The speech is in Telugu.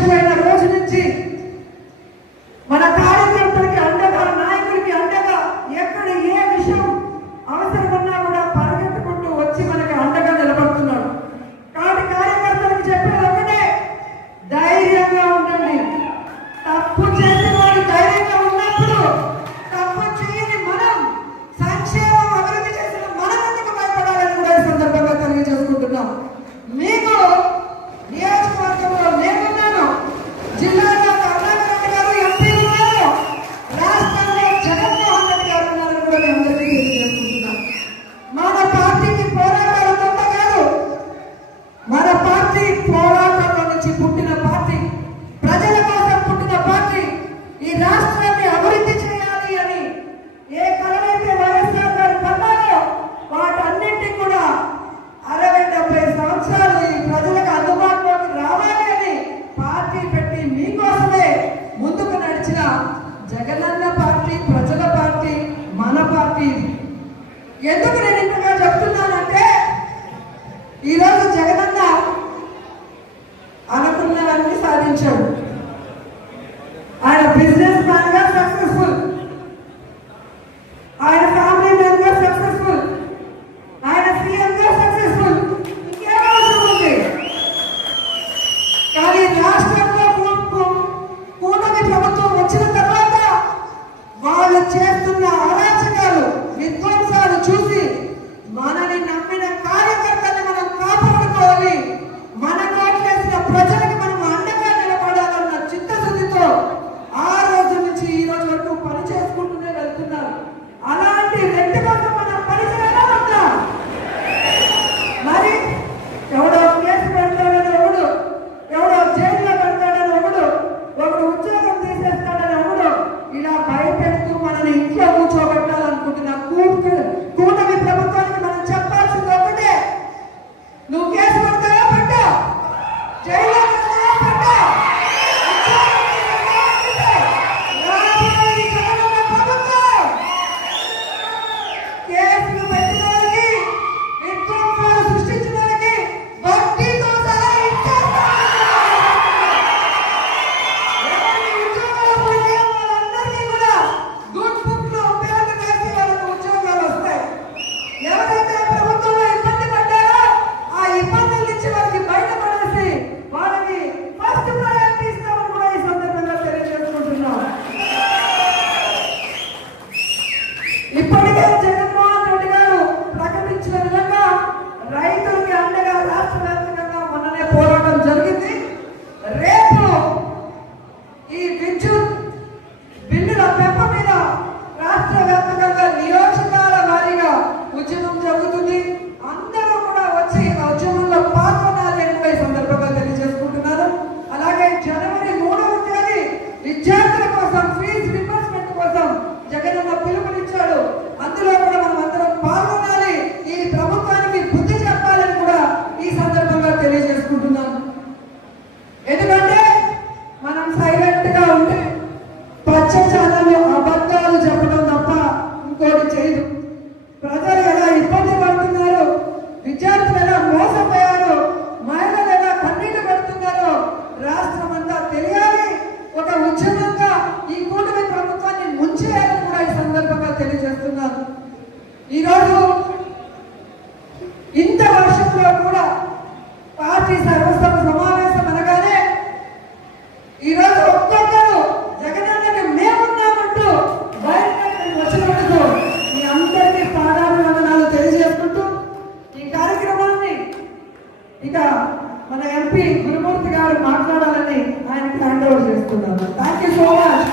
అధ్యక్షుడైన రోజు నుంచి మన కార్యకర్తలకి అండగా, నాయకులకి అండగా, ఎక్కడ ఏ విషయం అవసరమన్నా కూడా పరిగెత్తుకుంటూ వచ్చి మనకి అండగా నిలబడుతున్నాడు. కాబట్టి కార్యకర్తలకు చెప్పేది ఒకటే, ధైర్యంగా ఉండండి. తప్పు చేసిన వాడు ధైర్యంగా ఉన్నప్పుడు తప్పు చేయని మనం, సంక్షేమం అభివృద్ధి చేసిన మనం ఎందుకు భయపడాలని కూడా ఈ సందర్భంగా తెలియజేసుకుంటున్నాం. మీకు నియోజకవర్గంలో నేనున్నాను, జిల్లాలో కరుణాకర్ గారు ఎంపీ ఉన్నారు, రాష్ట్రంలో జగన్మోహన్ రెడ్డి గారు ఉన్నారని కూడా మేము అందరికీ తెలియజేసుకుంటున్నాం. మన పార్టీకి పోరాటాలు కొత్త కాదు. మన పార్టీ పోరాటంలో నుంచి పుట్టిన పార్టీ, ప్రజల కోసం పుట్టిన పార్టీ. ఈ రాష్ట్రాన్ని అభివృద్ధి చేయాలి అని ఏ కలనైతే వైఎస్ఆర్ గారు కన్నారో వాటన్నింటినీ కూడా 60-70 సంవత్సరాలు ఈ ప్రజలకు అందుబాటులోకి రావాలి అని పార్టీ పెట్టి మీకోసమే ముందుకు నడిచిన జగనన్న పార్టీ, ప్రజల పార్టీ, మన పార్టీ. ఎందుకు నేను ఇంతగా చెప్తున్నానంటే, ఈరోజు జగనన్న అనుకున్నవన్నీ సాధించాడు. ఆయన బిజినెస్ మ్యాన్ గా సక్సెస్ఫుల్, ఆయన ఫ్యామిలీ మ్యాన్ గా సక్సెస్ఫుల్, ఆయన సీఎం గా సక్సెస్ఫుల్. ఇంకేం అవసరం ఉంది? కానీ రాష్ట్రంలో కూటమి ప్రభుత్వం వచ్చిన తర్వాత వాళ్ళు చేస్తున్న అరాచకాలు, విధ్వంసాలు చూసి మనని నమ్మిన కార్యకర్తల్ని మనం కాపాడుకోవాలి, మన కోట్లేసిన ప్రజలకు మనం అండగా నిలబడాలన్న చిత్తశుద్ధితో ఆ రోజు నుంచి ఈ రోజు వరకు పని చేసుకుంటూనే వెళ్తున్నారు. అలాంటి వ్యక్తి కోసం మనం పనిచేయాలా వద్దా? మరి ఎవడో కేసు పెడతాడని ఒకడు, ఎవడో జైల్లో పెడతాడని ఒకడు ఉద్యోగం తీసేస్తాడని ఒకడు ఇలా భయపెడుతూ మనని ఇంట్లో కూర్చోబెట్టాలనుకుంటున్న కూటమి ప్రభుత్వానికి మనం చెప్పాల్సింది ఒకటే, నువ్వు కేసు పెడతావా పెట్టా, జైల్లో పెట్టా, కేసులు పెట్టిన వాళ్ళకి, విధ్వంసాలు సృష్టించిన వాళ్ళకి వడ్డీతో సహా ఇచ్చేస్తాం. ఎవరికి ఉద్యోగాలు పోయినా వాళ్ళందరినీ కూడా గుడ్ బుక్ లో పేర్లు వేసి వాళ్ళకి ఉద్యోగాలు వస్తాయి. ఎవరైతే ప్రభుత్వంలో ఇబ్బంది పడ్డారో ఆ ఇబ్బందుల నుంచి వాళ్ళకి బయటపడేసి వాళ్ళకి ఫస్ట్ ప్రయారిటీ ఇస్తామని కూడా ఈ సందర్భంగా తెలియజేసుకుంటున్నాం. ఇప్పటికే జగన్మోహన్ రెడ్డి గారు ప్రకటించిన విధంగా రైతులకి అండగా రాష్ట్ర వ్యాప్తంగా మొన్ననే పోరాటం జరిగింది. రేపు ఈ విద్యుత్ బిల్లుల పెంపు మీద రాష్ట్ర వ్యాప్తంగా నియోజకాల వారీగా ఉద్యమం జరుగుతుంది. అందరూ కూడా వచ్చి ఆ ఉద్యమంలో పాల్గొనాలి అని కూడా ఈ సందర్భంగా తెలియజేసుకుంటున్నారు. అలాగే జనవరి 3వ తేదీ విద్యార్థుల కోసం ఫీజు రింబర్స్మెంట్ కోసం జగనన్న పిలుపునిచ్చాడు. అందులో కూడా మనం అందరం పాల్గొనాలి, ఈ ప్రభుత్వానికి బుద్ధి చెప్పాలని కూడా ఈ సందర్భంగా తెలియజేసుకుంటున్నాను. ఎందుకంటే మనం సైలెంట్ గా ఉంటే పచ్చ ఛానల్లో అబద్ధాలు చెప్పడం తప్ప ఇంకోటి చేయదు. ప్రజలు ఎలా ఇబ్బంది పడుతున్నారు, విద్యార్థులు ఎలా మోసపోయారు, మహిళలు ఎలా కన్నీళ్లు పెడుతున్నారో రాష్ట్రం అంతా తెలియాలి. ఒక ఉద్యమంగా ఈ కూటమి ప్రభుత్వాన్ని ముంచేయాలని కూడా ఈ సందర్భంగా తెలియజేస్తున్నాను. ఈరోజు ఇంత వర్షంలో కూడా పార్టీ సర్వసభ సమావేశం అనగానే ఈరోజు ఒక్కొక్కరు జగనన్నకి మేమున్నామంటూ బయటకు వచ్చినందుకు మీ అందరికీ పాదాభివందనాలు తెలియజేసుకుంటూ ఈ కార్యక్రమాన్ని ఇక మన ఎంపీ గురుమూర్తి గారు మాట్లాడాలని ఆయనకి హ్యాండ్ ఓవర్ చేస్తున్నాను. Thank you so much.